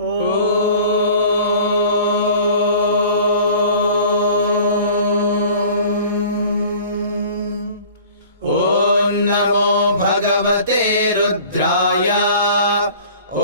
ॐ नमो भगवते रुद्राय। ॐ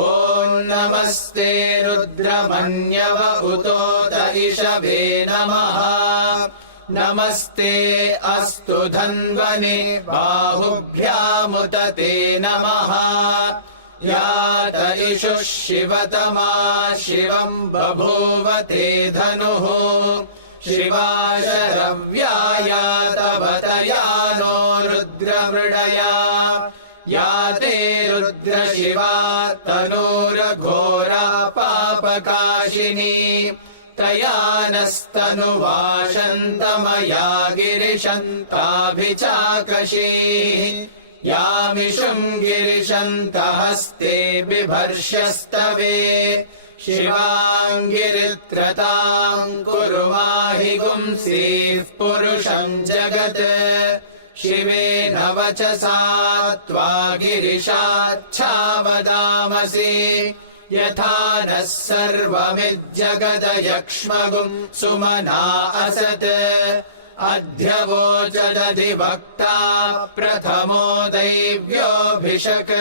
नमस्ते रुद्रमन्यव उतोत इषवे नमः। नमस्ते अस्तु धन्वने बाहुभ्यामुत ते नमः। यात इषुः शिवतमा शिवम् बभूव ते धनुः। शिवा शरव्या तवतया नो रुद्रमृडया। या ते रुद्रशिवा तनूरघोरा पापकाशिनी। तया नस्तनुवाशन्तमया गिरिशन्ताभिचाकशीः। यामिषुम् गिरिशन्तहस्ते बिभर्ष्यस्तवे। शिवाङ्गिरित्रताम् कुरु माहि गुंसीः पुरुषम् जगत्। शिवेन वचसा त्वा गिरिशाच्छावदामसि। यथा नः सर्वमिज्जगदयक्ष्मगुम् सुमना असत्। अध्यवोचदधिवक्ता प्रथमो दैव्योऽभिषक्।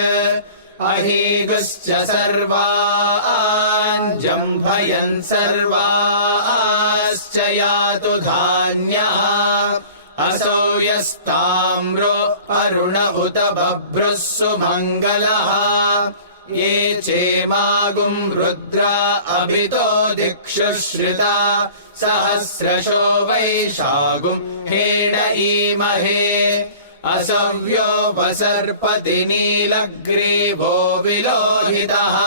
अहीगुश्च सर्वाञ्जम्भयन् सर्वाश्च यातु धान्यः। असौ यस्ताम्रो अरुण उत बभ्रुः सुमङ्गलः। ये चेमागुम् रुद्रा अभितो दिक्षु श्रिता। सहस्रशो वैशागुम् हेड ईमहे। असव्यो वसर्पति नीलग्रीवो विलोहितः।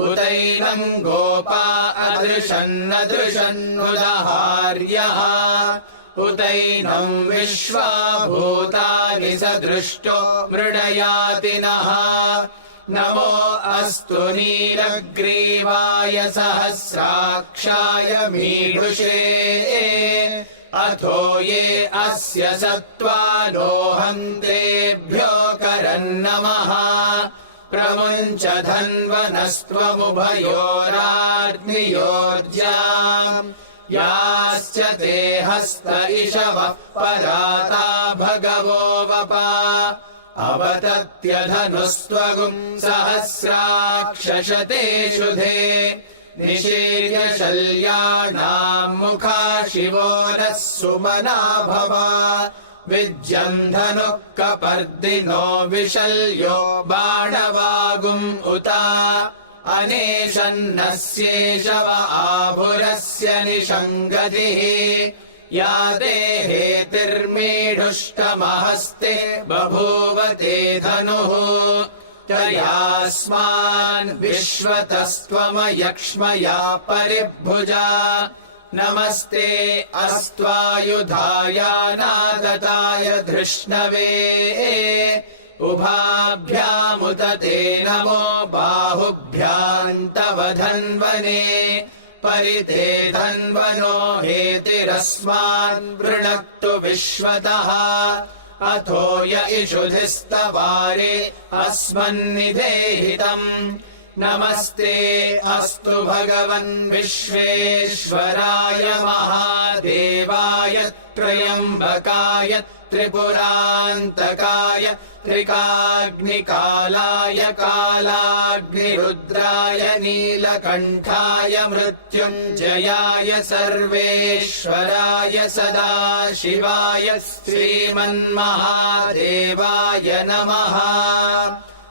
उतैनम् गोपा अदृशन्नदृशन्नुदहार्यः। उतैनम् विश्वा भूतानि सदृष्टो मृडयातिनः। नमो अस्तु नीलग्रीवाय सहस्राक्षाय मीढुषे। अथो ये अस्य सत्त्वानो हन्तेभ्यो करन्नमः। प्रमुञ्च धन्वनस्त्वमुभयोराग्नियोर्जाम्। याश्च ते हस्त इषवः पराता भगवो वपा। अवतत्यधनुस्त्वगुम् सहस्राक्षशतेषु धे। निशीर्य शल्याणाम् मुखा शिवो नः सुमना भवा। विज्यम् धनुः कपर्दिनो विशल्यो बाणवागुम् उता। अनेशन्नस्येषव आभुरस्य निषङ्गतिः। या देहेतिर्मीढुष्टमहस्ते बभूव ते धनुः। तयास्मान् विश्वतस्त्वमयक्ष्मया परिभुजा। नमस्ते अस्त्वायुधाय नादताय धृष्णवे। उभाभ्यामुत ते नमो बाहुभ्याम् तव धन्वने। परिते धन्वनो हेतिरस्मान् वृणक्तु विश्वतः। अथो य इषुधिस्तवारे अस्मन्निधेहितम्। नमस्ते अस्तु भगवन् विश्वेश्वराय महादेवाय त्र्यम्बकाय त्रिपुरान्तकाय त्रिकाग्निकालाय कालाग्निरुद्राय नीलकण्ठाय मृत्युञ्जयाय सर्वेश्वराय सदाशिवाय श्रीमन्महादेवाय नमः।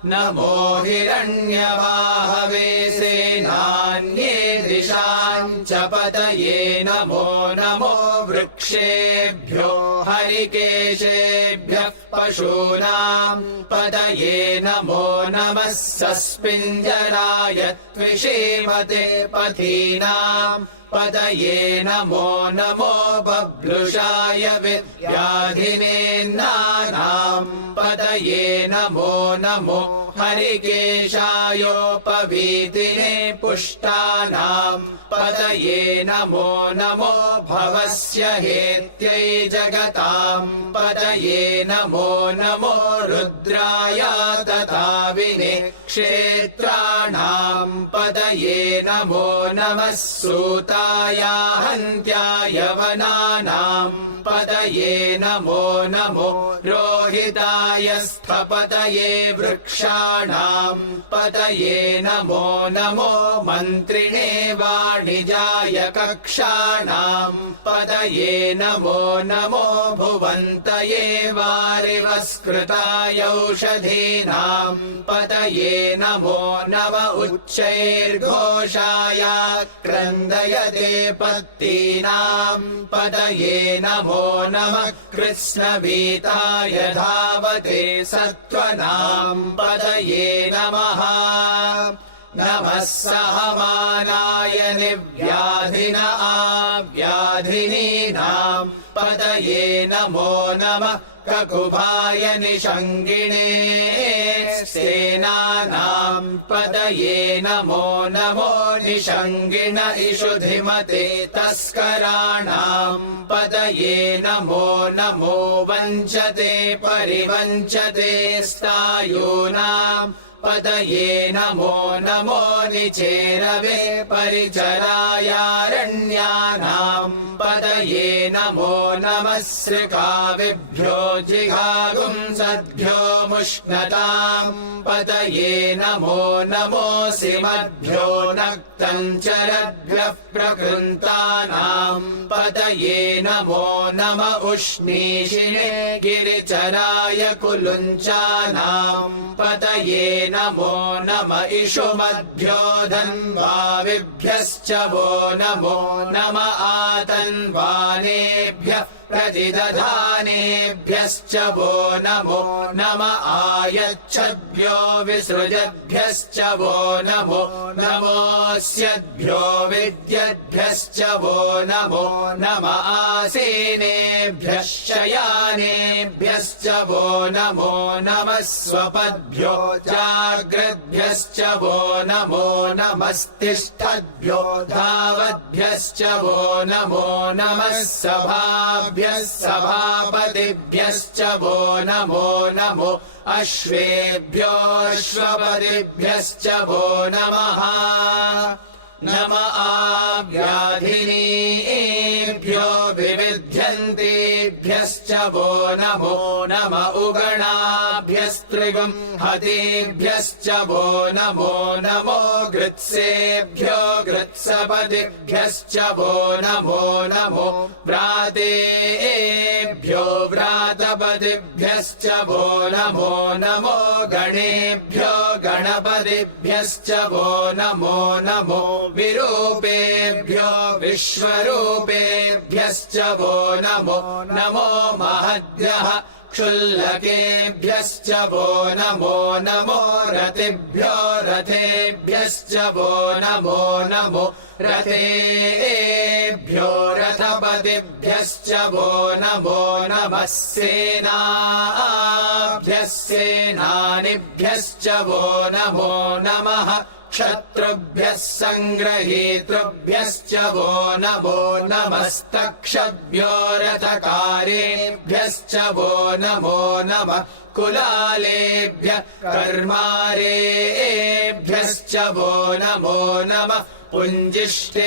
नमो हिरण्यवाहवे सेनान्ये दिशाम् च पतये। नमो नमो वृक्षेभ्यो हरिकेशेभ्यः पशूनाम् पतये। नमो नमः सस्पिञ्जराय त्विषीमते पथीनाम् पतये। नमो नमो बभ्लुषाय व्याधिनेन्नानाम् पतये। नमो नमो हरिकेशायोपवीतिने पुष्टानाम् पतये। नमो नमो भवस्य हेत्यै जगताम् पतये। नमो नमो रुद्राय तथा विने क्षेत्राणाम् पतये नमो नमः सूताय हन्त्याय वनानाम् पतये नमो नमो रोहिताय स्थपतये वृक्षाणाम् पतये नमो नमो मन्त्रिणे वाणिजाय कक्षाणाम् पतये नमो नमो भुवन्तये वारिवस्कृताय औषधीनाम् पतये नमो नम उच्चैर्घोषाय क्रन्दयते पत्तीनाम् पतये नमो नमः कृत्स्नवीताय धावते सत्त्वनाम् पतये नमः नमः सहमानाय निव्याधिन आव्याधिनीनाम् पतये नमो नमः ककुभाय निषङ्गिणे सेनानाम् पतये नमो नमो निषङ्गिण इषुधिमते तस्कराणाम् पतये नमो नमो वञ्चते परिवञ्चते स्तायूनाम् पतये नमो नमो निचेरवे परिचरायारण्यानाम् पतये नमो नमः सृकाविभ्यो जिघागुंसद्भ्यो मुष्णताम् पतये नमो नमोऽसिमद्भ्यो नक्तञ्चरद्भ्यः प्रकृन्तानाम् पतये नमो नम उष्णीषिणे गिरिचराय कुलुञ्चानाम् पतये नमो नम इषुमद्भ्यो धन्वाविभ्यश्च वो नमो नम आतन्वानेभ्यः प्रतिदधानेभ्यश्च वो नमो नम आयच्छद्भ्यो विसृजद्भ्यश्च वो नमो नमोऽस्यद्भ्यो विद्यद्भ्यश्च वो नमो नम आसीनेभ्यः शयानेभ्यश्च वो नमो नमः स्वपद्भ्यो जाग्रद्भ्यश्च वो नमो नमस्तिष्ठद्भ्यो धावद्भ्यश्च वो नमो नमः सभाभ्यः सभापतिभ्यश्च वो नमो नमो अश्वेभ्योऽश्वपतिभ्यश्च वो नमः नम आव्याधिनीभ्यो विविध्यन्तेभ्यश्च वो नमो नम उगणाभ्यस्त्रिगुम् हतेभ्यश्च वो नमो नमो गृत्सेभ्यो गृत्सपतिभ्यश्च वो नमो नमो व्रातेभ्यो व्रातपतिभ्यश्च वो नमो नमो गणेभ्यो गणपतिभ्यश्च वो नमो नमो विरूपेभ्यो विश्वरूपेभ्यश्च वो नमो नमो महद्भ्यः क्षुल्लकेभ्यश्च वो नमो नमो रतिभ्यो रथेभ्यश्च वो नमो नमो रथेभ्यो रथपतिभ्यश्च वो नमो नमः सेनाभ्यः सेनानिभ्यश्च वो नमो नमः क्षत्रुभ्यः सङ्ग्रहीतृभ्यश्च वो नमो नमस्तक्षभ्यो रथकारेभ्यश्च वो नमो नमः कुलालेभ्यः कर्मारेभ्यश्च वो नमो नमः पुञ्जिष्टेभ्यो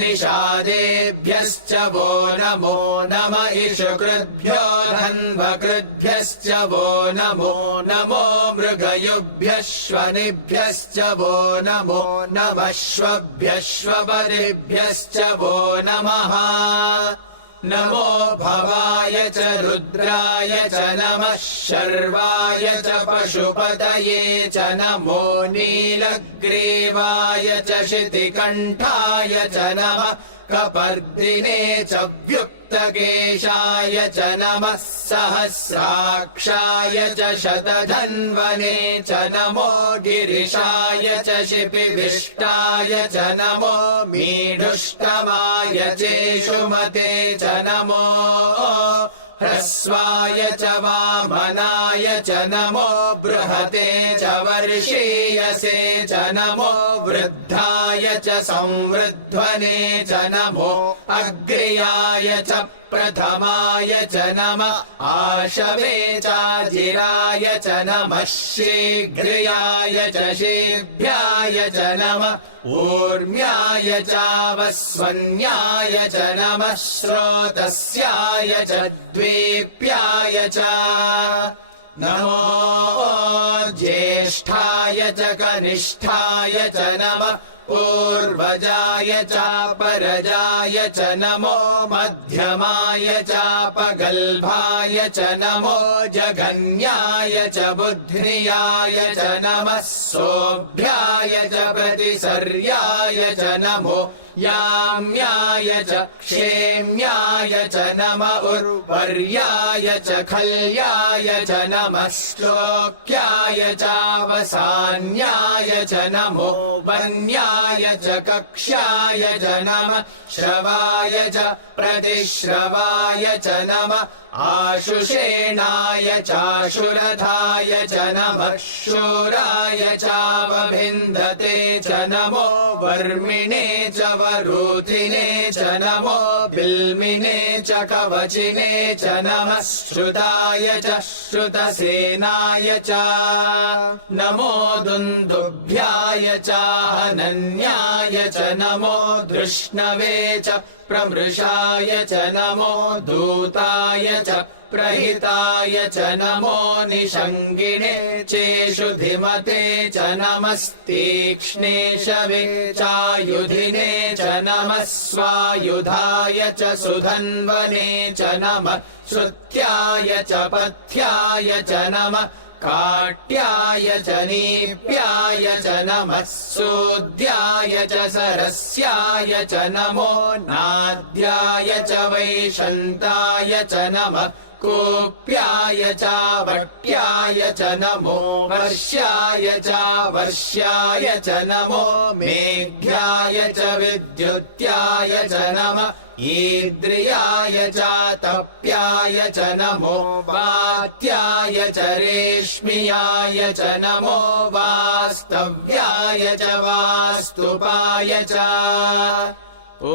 निषादेभ्यश्च वो नमो नम इषुकृद्भ्यो धन्वकृद्भ्यश्च वो नमो नमो मृगयुभ्यः श्वनिभ्यश्च वो नमो नमश्वभ्यः श्वपतिभ्यश्च वो नमः नमो भवाय च रुद्राय च नमः शर्वाय च पशुपतये च नमो नीलग्रीवाय च शितिकण्ठाय च नमः कपर्दिने च व्युक्तकेशाय च नमः सहस्राक्षाय च शतधन्वने च नमो गिरिशाय च शिपिविष्टाय च नमो मीढुष्टमाय चेषुमते च नमो ह्रस्वाय च वामनाय च नमो बृहते च वर्षीयसे च नमो वृद्धाय च संवृध्वने च नमो अग्र्याय च प्रथमाय च नमः आशवे चाजिराय च नमः शीघ्र्याय च शीघ्राय च नमः ऊर्म्याय चावस्वन्याय च नमः स्रोतस्याय च द्वीप्याय च नमो ज्येष्ठाय च कनिष्ठाय च नमः पूर्वजाय चापरजाय च नमो मध्यमाय चापगल्भाय च नमो जघन्याय च बुद्ध्याय च नमः सोऽभ्याय च प्रतिसर्याय च नमो याम्याय च क्षेम्याय च नम उर्वर्याय च खल्याय च नमः श्लोक्याय चावसान्याय च नमो वन्याय च कक्ष्याय च नमः श्रवाय च प्रतिश्रवाय च नमः आशुषेणाय चाशुरथाय च नमः शूराय चावभिन्दते च नमो वर्मिणे च वरूथिने च नमो बिल्मिने च कवचिने च नमः श्रुताय च श्रुतसेनाय च नमो दुन्दुभ्याय चाहनन्याय च नमो धृष्णवे च प्रमृषाय च नमो दूताय च प्रहिताय च नमो निषङ्गिणे चेषु धिमते च नमस्तीक्ष्णे शवे चायुधिने च नमः स्वायुधाय च सुधन्वने च नमः श्रुत्याय च पथ्याय च नमः काट्याय च नीप्याय च नमः सूद्याय च सरस्याय च नमो नाद्याय च वैशन्ताय च नमः कूप्याय चावट्याय च नमो वर्ष्याय चावर्ष्याय च नमो मेघ्याय च विद्युत्याय च नमः ईद्रियाय चातप्याय च नमो वात्याय च रेश्मियाय च नमो वास्तव्याय च वास्तुपाय च ॐ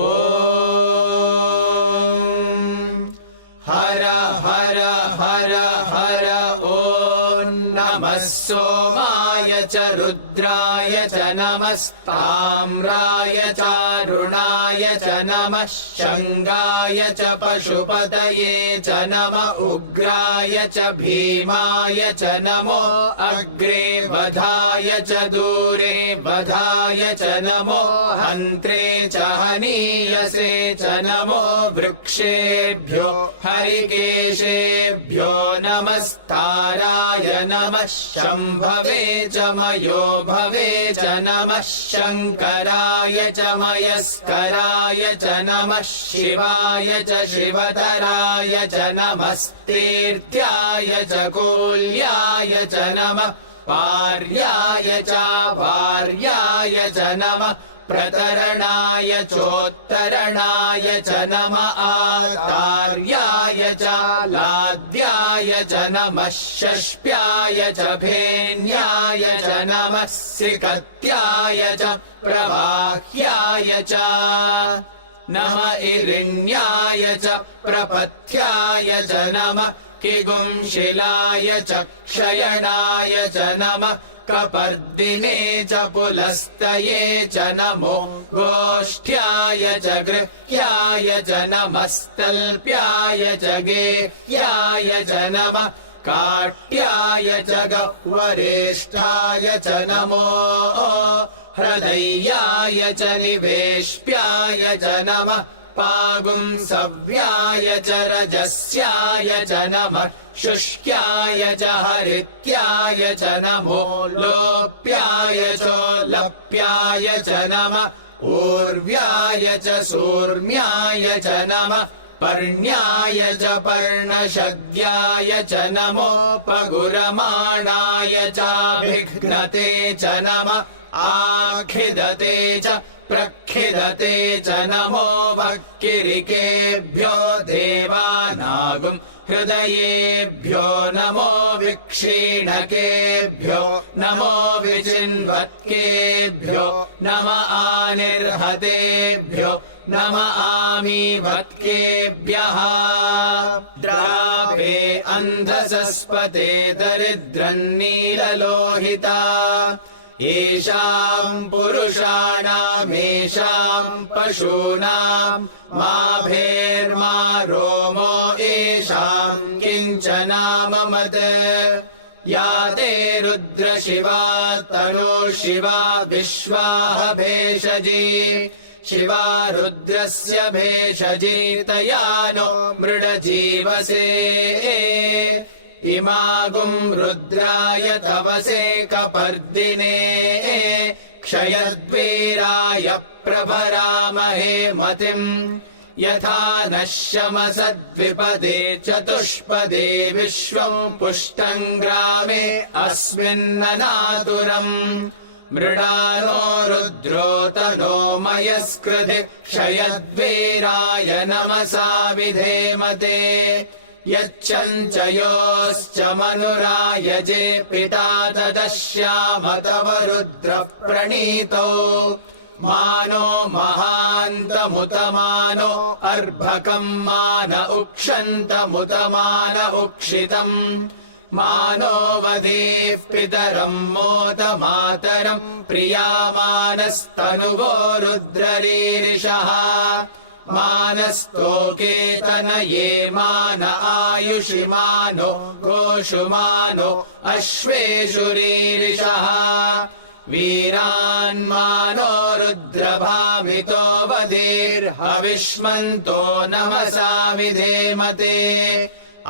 हर हर हर हर ॐ नमः सोमाय च रुद्राय च नमस्ताम्राय चारुणाय च नमः शङ्गाय च पशुपतये च नम उग्राय च भीमाय च नमो अग्रे वधाय च दूरे वधाय च नमो हन्त्रे च हनीयसे च नमो वृक्षेभ्यो हरिकेशेभ्यो नमस्ताराय नमः शम्भवे च मयो भवे च नमः शङ्कराय च मयस्कराय च नमः शिवाय च शिवतराय च नमस्तीर्थ्याय च कूल्याय च नमः पार्याय च वार्याय च नमः प्रतरणाय चोत्तरणाय च नम आतार्याय च लाद्याय च नमः षष्प्याय च भेन्याय च नमः सिकत्याय च प्रवाह्याय च नम इरिण्याय च प्रपथ्याय च नमः किगुंशिलाय च क्षयणाय च नमः कपर्दिने च पुलस्तये च नमो गोष्ठ्याय च गृह्याय च नमस्तल्प्याय च गेह्याय च नमः काट्याय च गह्वरेष्ठाय च नमो हृदयाय च निवेश्प्याय च नमः पागुंसव्याय च रजस्याय च नमः शुष्क्याय च हरित्याय च नमो लोप्याय चोलप्याय च नमः ऊर्व्याय च सूर्म्याय च नमः पर्ण्याय च पर्णशद्याय च नमो पगुरमाणाय चाभिघ्नते च नमः आखिदते च प्रखिदते च नमो वक्किरिकेभ्यो देवानागुम् हृदयेभ्यो नमो विक्षीणकेभ्यो नमो विचिन्वत्केभ्यो नम आनिर्हतेभ्यो नम आमीभत्केभ्यः द्रापे अन्धसस्पते दरिद्रन्नीललोहिता येषाम् पुरुषाणामेषाम् पशूनाम् मा भेर्मा रोमो येषाम् किञ्चनाममत् या ते रुद्रशिवा तनुशिवा विश्वाह भेषजी शिवा रुद्रस्य भेषजी तया नो मृडजीवसे इमागुम् रुद्राय तवसे कपर्दिने क्षयद्वीराय प्रभरामहे मतिम् यथा नः शमसद्विपदे चतुष्पदे विश्वम् पुष्टम् ग्रामे अस्मिन्ननातुरम् मृडानो रुद्रोतनो मयस्कृधि क्षयद्वीराय नमसा विधेमते यच्चञ्चयोश्च मनुरायजे पिता तदश्याम तव रुद्रः प्रणीतो मानो महान्तमुतमानो अर्भकम् मान उक्षन्तमुतमान उक्षितम् मानो वधेः पितरम् मोत मातरम् प्रियामानस्तनुवो रुद्ररीरिषः मानस्तोकेतनये मान आयुषि मानो गोषु मानो अश्वेषु रीरिषः वीरान्मानो रुद्रभामितो वधीर्हविष्मन्तो नमसा विधेमते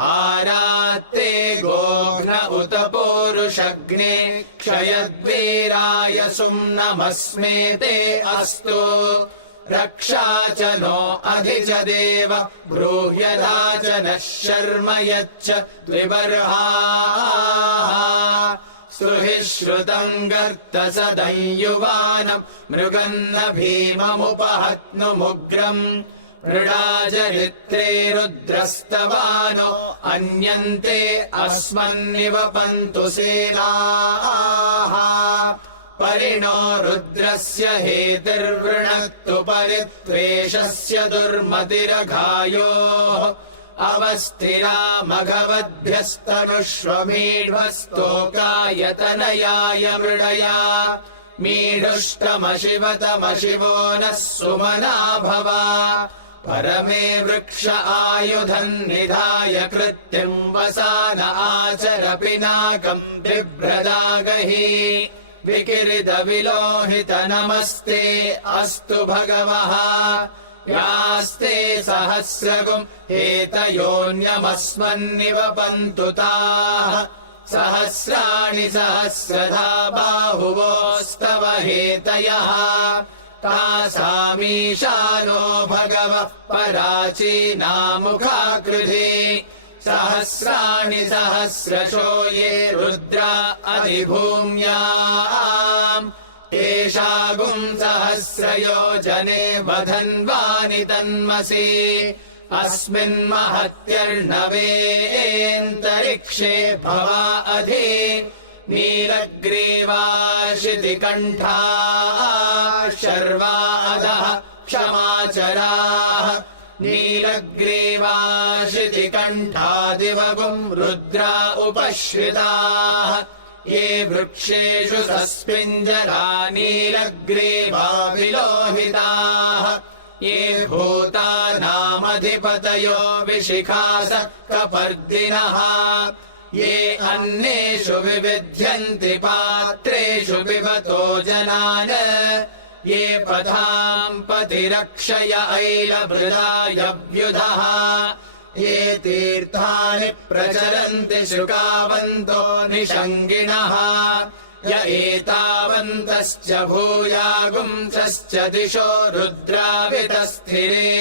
आरात्ते गोघ्न उत पूरुषग्ने क्षयद्वीराय सुम्नमस्मेते अस्तु रक्षा च नो अधि च देव ब्रूह्यधा च नः शर्म यच्च द्विबर्हाः सुहि श्रुतम् गर्तसदम् युवानम् मृगन्न भीममुपहत्नुमुग्रम् मृडाचरित्रे रुद्रस्तवानो अन्यन्ते अस्मन्निवपन्तु सेनाः परिणो रुद्रस्य हेतिर्वृणक्तु परित्वेषस्य दुर्मतिरघायोः अवस्थिरामघवद्भ्यस्तनुष्वमीढ्वस्तोकायतनयाय मृडया मीढुष्टमशिवतमशिवो नः सुमना भव परमे वृक्ष आयुधम् निधाय कृत्तिम् वसान आचर पिनाकम् बिभ्रदागहि विकिरित विलोहित नमस्ते अस्तु भगवः यास्ते सहस्रगुम् हेतयोऽन्यमस्मन्निवपन्तु ताः सहस्राणि सहस्रधा बाहुवोस्तव हेतयः तासामीशानो भगवः पराचीनामुखाकृधि सहस्राणि सहस्रशो ये रुद्रा अधिभूम्याम् एषागुम् सहस्रयोजने वधन्वानि तन्मसि अस्मिन्महत्यर्णवेऽन्तरिक्षे भवा अधि नीलग्रीवाशितिकण्ठाः शर्वा अधः क्षमाचराः नीलग्रीवाशितिकण्ठादिवगुम् रुद्रा उपश्रिताः ये वृक्षेषु सस्पिञ्जरा नीलग्रीवा विलोहिताः ये भूतानामधिपतयो विशिखासः कपर्दिनः ये अन्नेषु विविध्यन्ति पात्रेषु पिबतो जनान् ये पथाम् पतिरक्षय ऐलभृदायव्युधः ये तीर्थानि प्रचरन्ति शुकावन्तो निषङ्गिणः य एतावन्तश्च भूयागुंसश्च दिशो रुद्रावितस्थिरे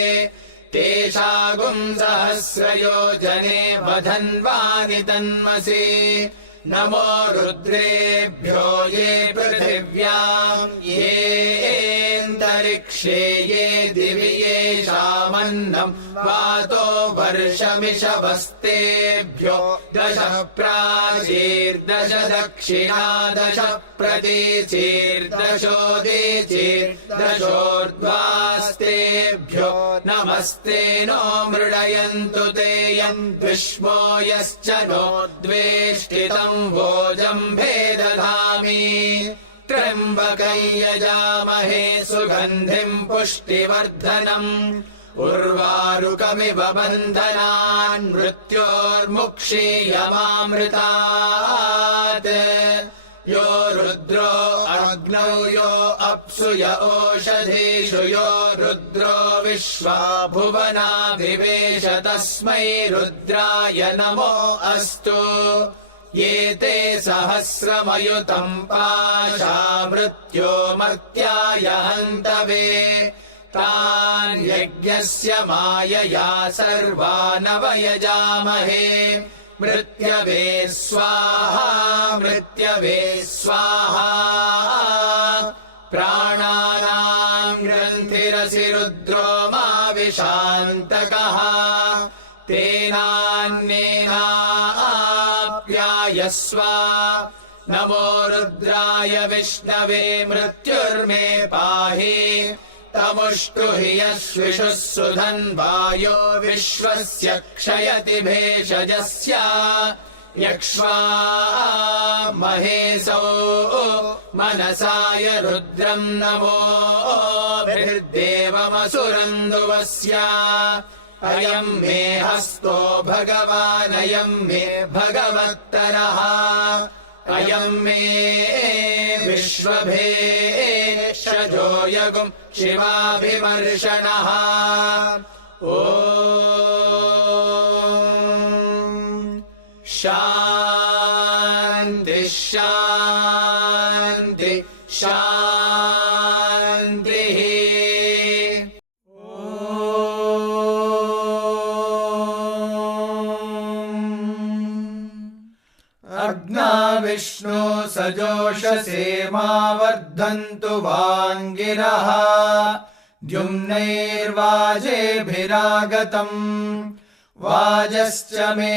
तेषागुम् सहस्रयोजने वधन्वानि तन्मसि नमो रुद्रेभ्यो ये पृथिव्याम् येऽन्तरिक्षे ये दिवि ये तेषामन्नम् वातो वर्षमिषवस्तेभ्यो 10 प्राचीर्दश दक्षिणा 10 प्रतीचीर्दशोदीचीर्दशोर्ध्वास्तेभ्यो नमस्ते नो मृडयन्तु ते यम् विष्मो यश्च नो द्वेष्टितम् भोजम्भे दधामि त्र्यम्बकं यजामहे सुगन्धिम् पुष्टिवर्धनम् उर्वारुकमिव बन्धनान् मृत्योर्मुक्षीयमामृतात् यो रुद्रो अग्नौ यो अप्सु य ओषधीषु यो रुद्रो विश्वा भुवनाभिवेश तस्मै रुद्राय नमो अस्तु ये ते सहस्रमयुतम् पाशा मृत्यो मर्त्याय हन्तवे तान् यज्ञस्य मायया सर्वानवयजामहे मृत्यवे स्वाहा मृत्यवे स्वाहा प्राणानाम् ग्रन्थिरसि रुद्रो मा विशान्तकः तेनान्येनाप्यायस्व नमो रुद्राय विष्णवे मृत्युर्मे पाहि तमुष्टुहि यश्विषुः सुधन्वायो विश्वस्य क्षयति भेषजस्य यक्ष्वा महेशौ मनसाय रुद्रम् नमोभिर्देवमसुरन्दुवस्य अयम् मे हस्तो भगवानयम् मे भगवत्तरः अयम् मे विश्वभेषजो यगुम् शिवाभिमर्शनः ॐ शान्ति शान्ति शान्तिः अग्ना विष्णु सजोषसे मा वर्धन्तु वाङ्गिरः द्युम्नैर्वाजेभिरागतम् वाजश्च मे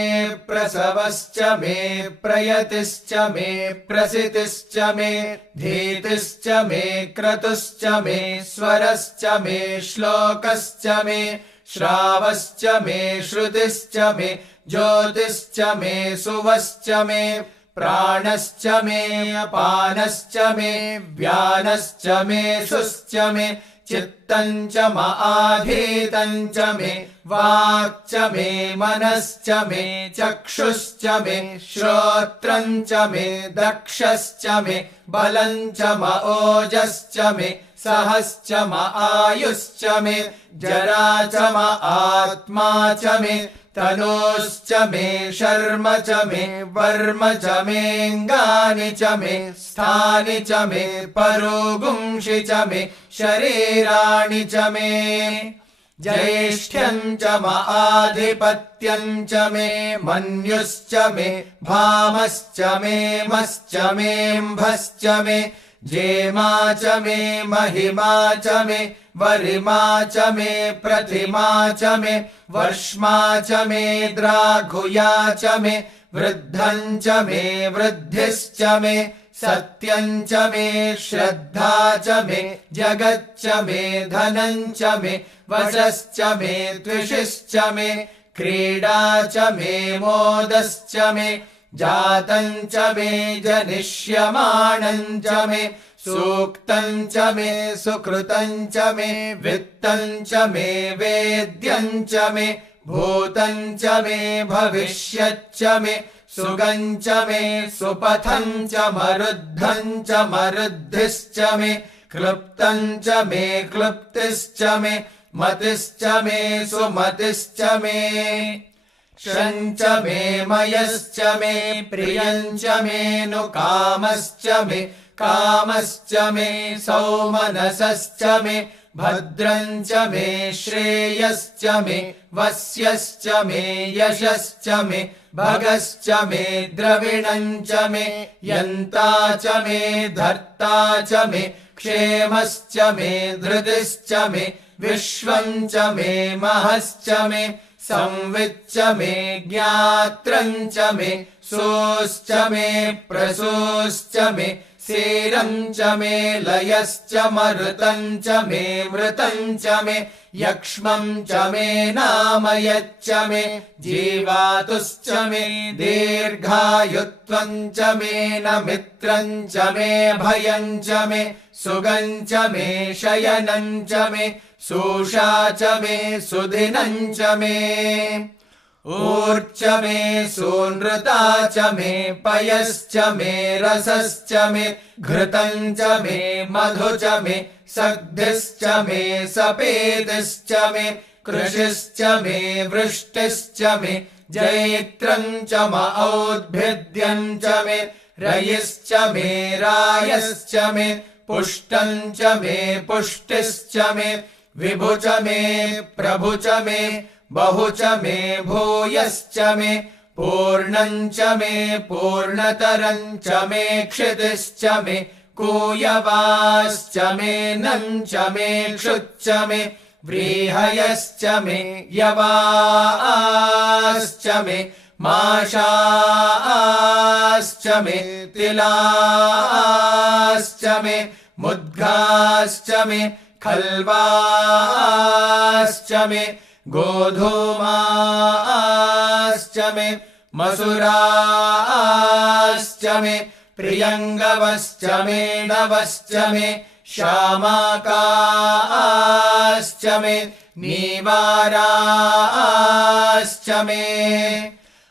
प्रसवश्च मे प्रयतिश्च मे प्रसितिश्च मे धीतिश्च मे क्रतुश्च मे स्वरश्च मे श्लोकश्च मे श्रावश्च मे श्रुतिश्च मे ज्योतिश्च मे सुवश्च मे प्राणश्च मे अपानश्च मे व्यानश्च मे सुश्च मे चित्तम् च आधीतम् च मे वाक् च मे मनश्च मे चक्षुश्च मे श्रोत्रम् च मे दक्षश्च मे बलम् च ओजश्च मे सहश्च आयुश्च मे जरा च आत्मा च मे तनोश्च मे शर्म च मे वर्म च मेऽङ्गानि च मे स्थानि च मे परोगुंषि च मे शरीराणि च मे ज्येष्ठ्यम् च आधिपत्यम् च मे मन्युश्च मे भामश्च मे मश्च मेऽम्भश्च मे जेमा च मे महिमा च मे वरिमा च मे प्रतिमा च मे वर्ष्मा च मे द्राघुया च मे वृद्धम् च मे वृद्धिश्च मे सत्यम् च मे श्रद्धा च मे जगच्च मे धनम् च मे वचश्च मे त्विषिश्च मे क्रीडा च मे मोदश्च मे जातम् च मे जनिष्यमाणम् च मे सूक्तम् च मे सुकृतम् च मे वित्तम् च मे वेद्यम् च मे भूतम् च मे भविष्यच्च मे सुगम् च मे सुपथम् च मरुद्धम् च मरुद्धिश्च मे क्लृप्तम् च मे क्लृप्तिश्च मे मतिश्च मे सुमतिश्च मे क्षम् च मे मयश्च मे प्रियम् च मेऽनुकामश्च मे कामश्च मे सौमनसश्च मे भद्रम् च मे श्रेयश्च मे वस्यश्च मे यशश्च मे भगश्च मे द्रविणम् च मे यन्ता च मे धर्ता च मे क्षेमश्च मे धृतिश्च मे विश्वम् च मे महश्च मे संविच्च मे ज्ञात्रम् च मे सोश्च मे प्रसोश्च मे सीरम् च मे लयश्च मरुतम् च मे मृतम् च मे यक्ष्मम् च मे नामयच्च मे जीवातुश्च मे दीर्घायुत्वम् च मे नमित्रम् च मे भयम् च मे सुगम् च मे शयनम् च मे सूषा च मे सुदिनम् च मे ऊर्च मे सूनृता च मे पयश्च मे रसश्च मे घृतम् च मे मधु च मे सग्धिश्च मे सपेतिश्च मे कृषिश्च मे वृष्टिश्च मे जैत्रम् च औद्भिद्यम् च मे रयिश्च मे रायश्च मे पुष्टम् च मे पुष्टिश्च मे विभु च मे प्रभु च मे बहु च मे भूयश्च मे पूर्णम् च मे पूर्णतरम् च मे क्षितिश्च मे कूयवाश्च मे नम् च मे क्षुच्च मे व्रीहयश्च मे यवाश्च मे माशाश्च मे तिलाश्च मे मुद्गाश्च मे खल्वाश्च मे गोधूमाश्च मे मसुराश्च मे प्रियङ्गवश्च मे नवश्च मे श्यामाकाश्च मे नीवाराश्च मे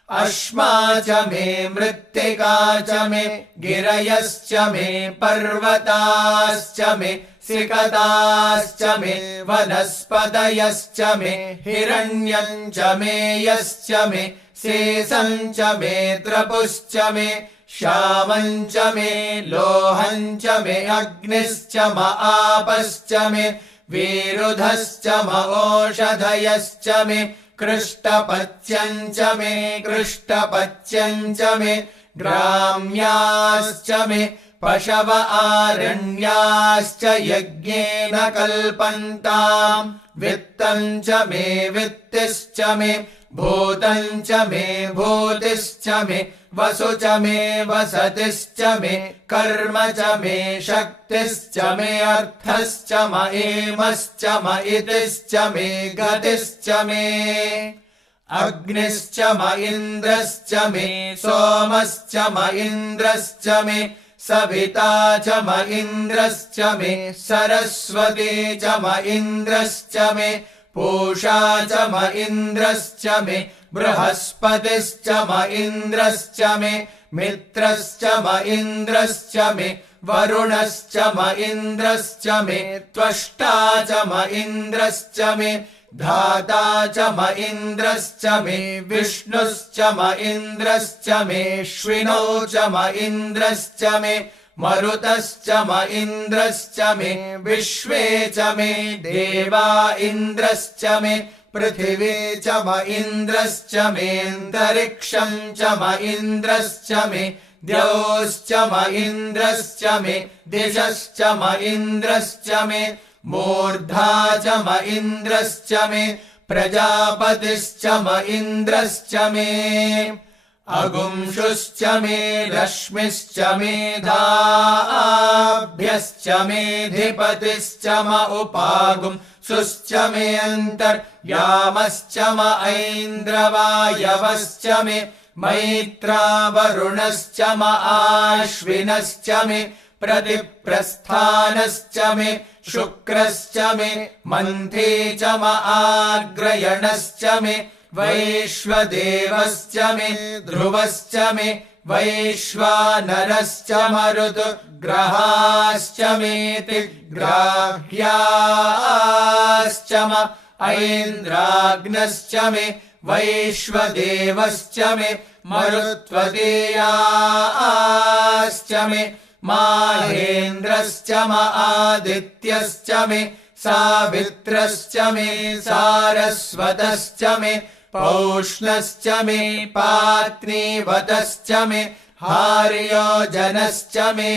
अश्मा च मे मृत्तिका च मे गिरयश्च मे पर्वताश्च मे सिकताश्च मे वनस्पतयश्च मे हिरण्यम् च मे यश्च मे शेषम् च मे त्रपुश्च मे श्यामम् च मे लोहम् च मे अग्निश्च म आपश्च मे वीरुधश्च म ओषधयश्च मे कृष्टपच्यम् च मे कृष्टपच्यम् च मे ग्राम्याश्च मे पशव आरण्याश्च यज्ञेन कल्पन्ताम् वित्तम् च मे वित्तिश्च मे भूतम् च मे भूतिश्च मे वसु च मे वसतिश्च मे कर्म च मे शक्तिश्च मे अर्थश्च म एमश्च म इतिश्च मे गतिश्च मे अग्निश्च म इन्द्रश्च मे सोमश्च म इन्द्रश्च मे सविता च म इन्द्रश्च मे सरस्वती च म इन्द्रश्च मे पूषा च म इन्द्रश्च मे बृहस्पतिश्च म इन्द्रश्च मे मित्रश्च म इन्द्रश्च मे वरुणश्च म इन्द्रश्च मे त्वष्टा च म इन्द्रश्च मे धाता च म इन्द्रश्च मे विष्णुश्च म इन्द्रश्च मेऽश्विनौ च म इन्द्रश्च मे मरुतश्च म इन्द्रश्च मे विश्वे च मे देवा इन्द्रश्च मे पृथिवी च म इन्द्रश्च मेऽन्तरिक्षम् च म इन्द्रश्च मे द्यौश्च म इन्द्रश्च मे दिशश्च म इन्द्रश्च मे मूर्धा च म इन्द्रश्च मे प्रजापतिश्च म इन्द्रश्च मे अगुंशुश्च मे रश्मिश्च मेधाभ्यश्च मेऽधिपतिश्च म उपागुंसुश्च मे अन्तर्यामश्च म ऐन्द्रवायवश्च मे मैत्रावरुणश्च म आश्विनश्च मे प्रतिप्रस्थानश्च मे शुक्रश्च मे मन्थी च म आग्रयणश्च मे वैश्वदेवश्च मे ध्रुवश्च मे वैश्वानरश्च मरुतुग्रहाश्च मेति ग्राह्याश्च म ऐन्द्राग्नश्च मे वैश्वदेवश्च मे मरुत्वतीयाश्च मे माहेन्द्रश्च म आदित्यश्च मे सावित्रश्च मे सारस्वतश्च मे पौष्णश्च मे पात्नीवतश्च मे हार्योजनश्च मे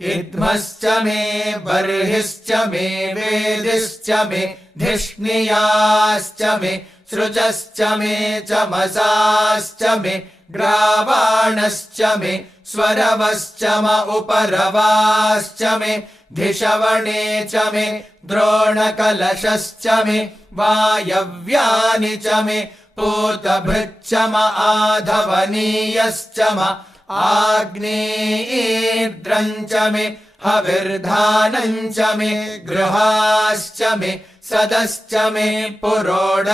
इद्मश्च मे बर्हिश्च मे वेदिश्च मे धिष्णियाश्च मे सृजश्च मे चमसाश्च मे ग्रावाणश्च मे स्वरवश्च म उपरवाश्च मे धिषवणे च मे द्रोणकलशश्च मे वायव्यानि च मे पूतभृच्च म आधवनीयश्च म आग्नेयीर्द्रम् च मे हविर्धानम् च मे गृहाश्च मे सदश्च मे पुरोडाशाश्च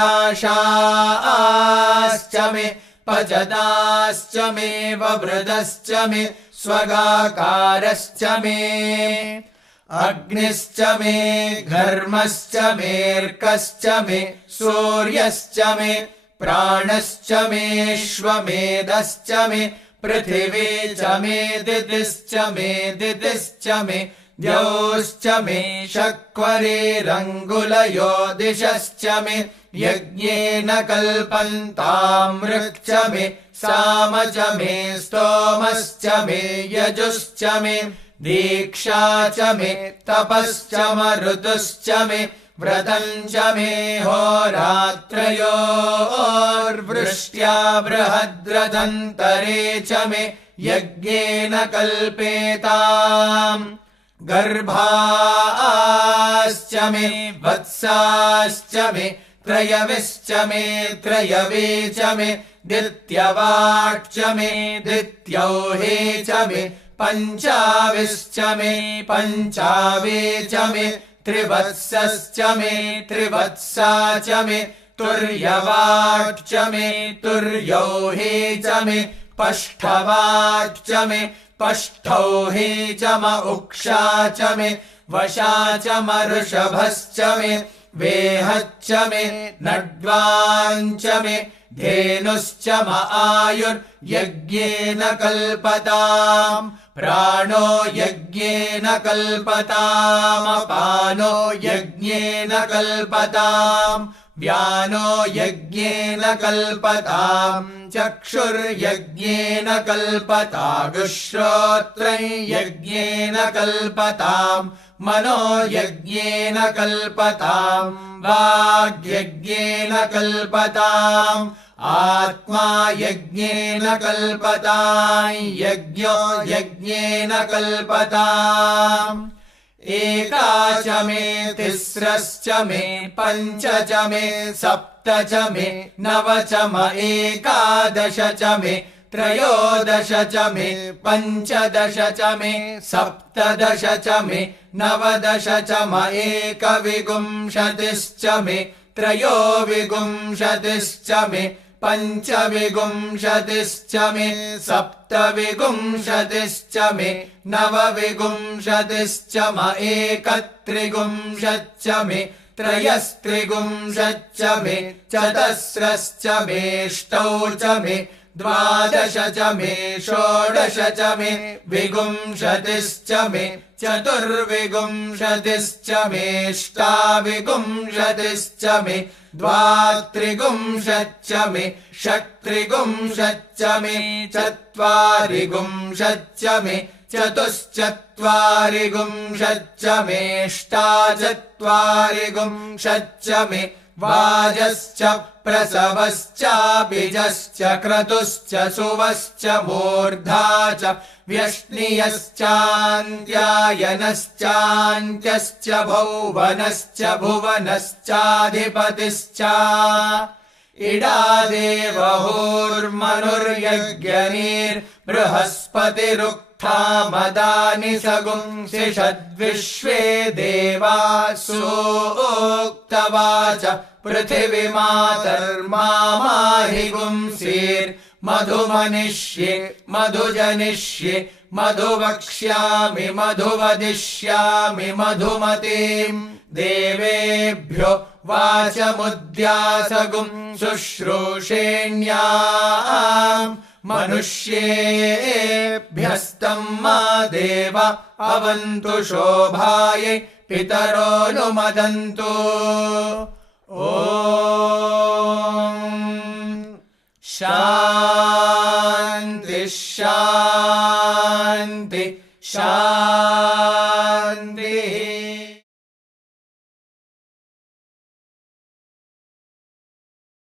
मे पजदाश्च मे ववृदश्च मे स्वगाकारश्च मे अग्निश्च मे घर्मश्च मेऽर्कश्च मे सूर्यश्च मे प्राणश्च मेऽश्वमेधश्च मे पृथिवी च मे दितिश्च मे दितिश्च मे द्यौश्च मे शक्वरेरङ्गुलयो दिशश्च मे यज्ञेन कल्पन्तामृक् च मे साम च मे स्तोमश्च मे यजुश्च मे दीक्षा च मे तपश्च मरुतुश्च मे व्रतम् च मे होरात्रयोर्वृष्ट्या बृहद्रथन्तरे च मे यज्ञेन कल्पेताम् गर्भाश्च मे वत्साश्च मे त्रयविश्च मे त्रयवे च मे दित्यवाक् मे दित्यौहे च मे पञ्चाविश्च मे पञ्चावे च मे त्रिवत्सश्च मे त्रिवत्सा च मे तुर्यवाक् च मे तुर्यौहे च मे पष्ठवाक् च मे पष्ठौहे च म उक्षा च मे वशा च मऋषभश्च मे वेहच्च मे नड्वाञ्च मे धेनुश्च म आयुर्यज्ञेन कल्पताम् प्राणो यज्ञेन कल्पतामपानो यज्ञेन कल्पताम् व्यानो यज्ञेन कल्पताम् चक्षुर्यज्ञेन कल्पतागुश्रोत्रम् यज्ञेन कल्पताम् मनो यज्ञेन कल्पताम् वाग्यज्ञेन कल्पताम् आत्मा यज्ञेन कल्पताम् यज्ञो यज्ञेन कल्पताम् एका च मे तिस्रश्च मे पञ्च च मे सप्त च मे नव च म एकादश च मे त्रयोदश च मे पञ्चदश च मे सप्तदश च मे नवदश च म एकविंशतिश्च मे त्रयोविंशतिश्च मे पञ्चविंशतिश्च मे सप्तविंशतिश्च मे नवविंशतिश्च म एकत्रिंशच्च मे त्रयस्त्रिंशच्च मे चतस्रश्च मेऽष्टौ च मे द्वादश च मे षोडश च मे विंशतिश्च मे चतुर्विंशतिश्च मेऽष्टाविंशतिश्च मे द्वात्रिंशच्च मे षट्त्रिंशच्च मे चत्वारिंशच्च मे चतुश्चत्वारिंशच्च मेऽष्टाचत्वारिंशच्च मे वाजश्च प्रसवश्चाभिजश्च क्रतुश्च सुवश्च मूर्धा च व्यष्णियश्चान्त्यायनश्चान्त्यश्च भौवनश्च भुवनश्चाधिपतिश्च इडादेवहोर्मनुर्यज्ञनीर्बृहस्पतिरुक्थामदानि सगुंसि षद्विश्वे देवा सूक्तवाच पृथिवीमातर्माहिगुंसीर्मधुमनिष्ये मधुजनिष्ये मधुवक्ष्यामि मधुवदिष्यामि मधुमतीम् देवेभ्यो वाचमुद्यासगुं शुश्रूषेण्याम् मनुष्येभ्यस्तम् मा देव अवन्तु शोभायै पितरोऽनुमदन्तु ॐ शान्ति शान्ति शान्तिः